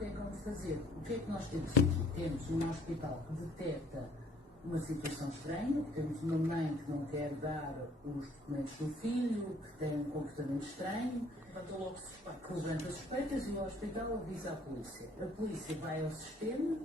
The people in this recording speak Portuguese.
que é que vamos fazer? O que é que nós temos aqui? Temos um hospital que detecta uma situação estranha, temos uma mãe que não quer dar os documentos do filho, que tem um comportamento estranho, que levanta suspeitas e o hospital avisa a polícia. A polícia vai ao sistema